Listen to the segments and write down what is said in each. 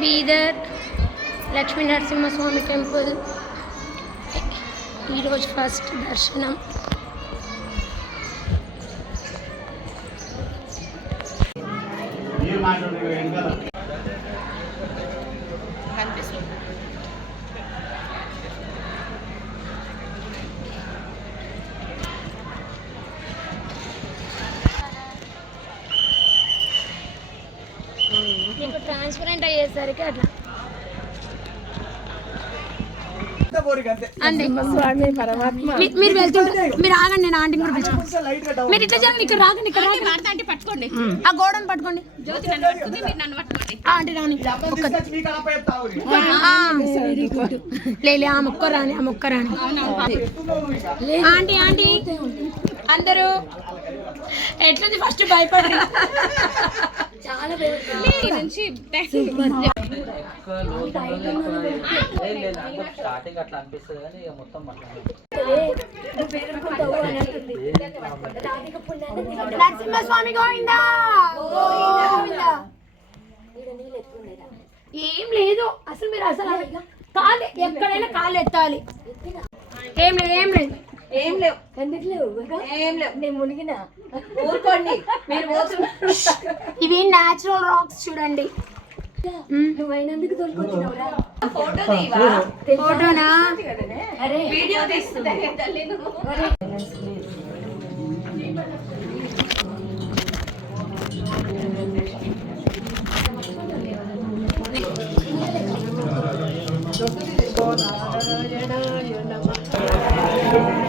Bidar Lakshmi Narasimhaswamy temple ఈరోజు first దర్శనం transparent అయ్యేసరికి అట్లా. అండి మీరు వెళ్తుంటారు మీరు ఆగండి నేను ఆంటీని కూడా పిలుచుకోండి మీరు ఇట్లా చేయండి ఇక్కడ రాగండి ఇక్కడ రాగండి. అంటే పట్టుకోండి. ఆ గోడను పట్టుకోండి. జ్యోతి నన్ను పట్టుకుంది మీరు నన్ను పట్టుకోండి. ఆ ఆంటీ రాని. లేలే ఆ మొక్క రాని ఆ మొక్క రాని. Aunty aunty. అందరూ ఎట్లుంది ఫస్ట్ భయపడి? ఈ నుంచి స్టార్టింగ్ అట్లా అనిపిస్తుంది కానీ ఇక మొత్తం అట్లా నరసింహస్వామి గోవిందా. ఏం లేదు. అసలు మీరు అసలు కాలు ఎక్కడైనా కాలు ఎత్తాలి. ఏం లేదు ఏం లేదు. ఏం లేవు. ఎందుకు లేవు? ఏం లేవు. నేను మునిగిన. ఊరుకోండి. మీరు ఇవి న్యాచురల్ రాక్స్ చూడండి. నువ్వు అయినందుకు తోలుకొచ్చినావురా? ఫోటో తీవా? ఫోటోనా? అరే. వీడియో తీస్తుంది తల్లి ఫోటో తీయమ్మా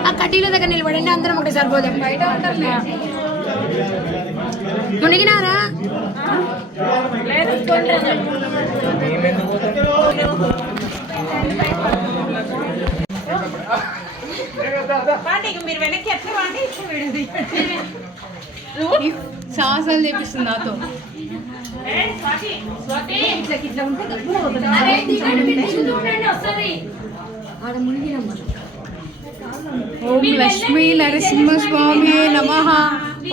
ఆ కడ్డీల దగ్గర నిలబడండి అందరం ఒకటి సరిపోదాం మునిగినారా? మీరు వెనక్కి ఎట్లా వాడి సాహసాలు చేపిస్తుంది నాతో. ఓం లక్ష్మీ నరసింహస్వామి నమ.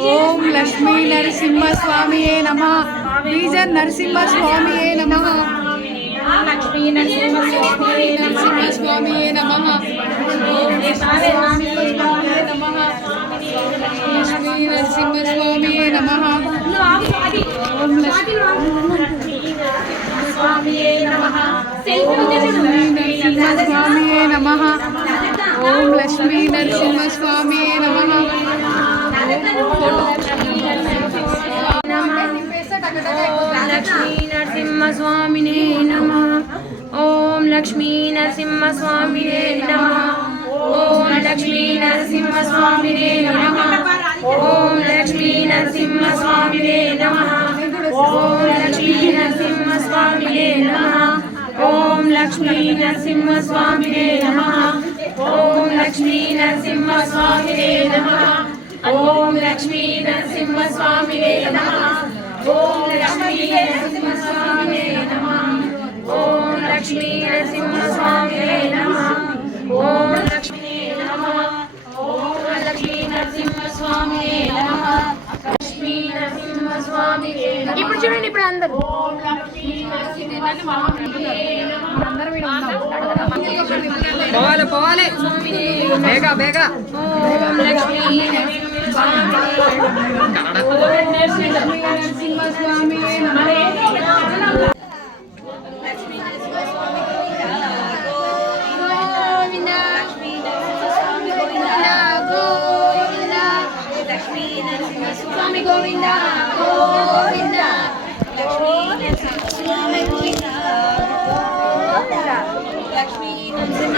ఓం లక్ష్మీ నరసింహస్వామి నమ. బీజర్ నరసింహస్వామి నమ. లక్ష్మీ నరసింహస్వామి నరసింహస్వామి నమ. ఓం నరసింహస్వామి నమ ఓం నరసింహస్వామి నమ ఓం లక్ష్మీ నరసింహస్వామి నమ లక్ష్మీ నరసింహస్వామినే నమ ఓం లక్ష్మీ నరసింహస్వామినే నమ ఓం లక్ష్మీ నరసింహస్వామినే నమ ఓం లక్ష్మీ నరసింహస్వామినే నమ. ఓం లక్ష్మీ నరసింహస్వామినే నమ. ఓం లక్ష్మీ నరసింహస్వామినే నమ. ఓం లక్ష్మీ నరసింహస్వామినే నమ. ఓం లక్ష్మీ నరసింహస్వామినే నమ. ఓం లక్ష్మీ నరసింహ ఇప్పుడు చూడండి ఇప్పుడు అందరు. పోవాలి పోవాలి. బేగా బేగా. నరసింహ స్వామి Lakshmi Nandini.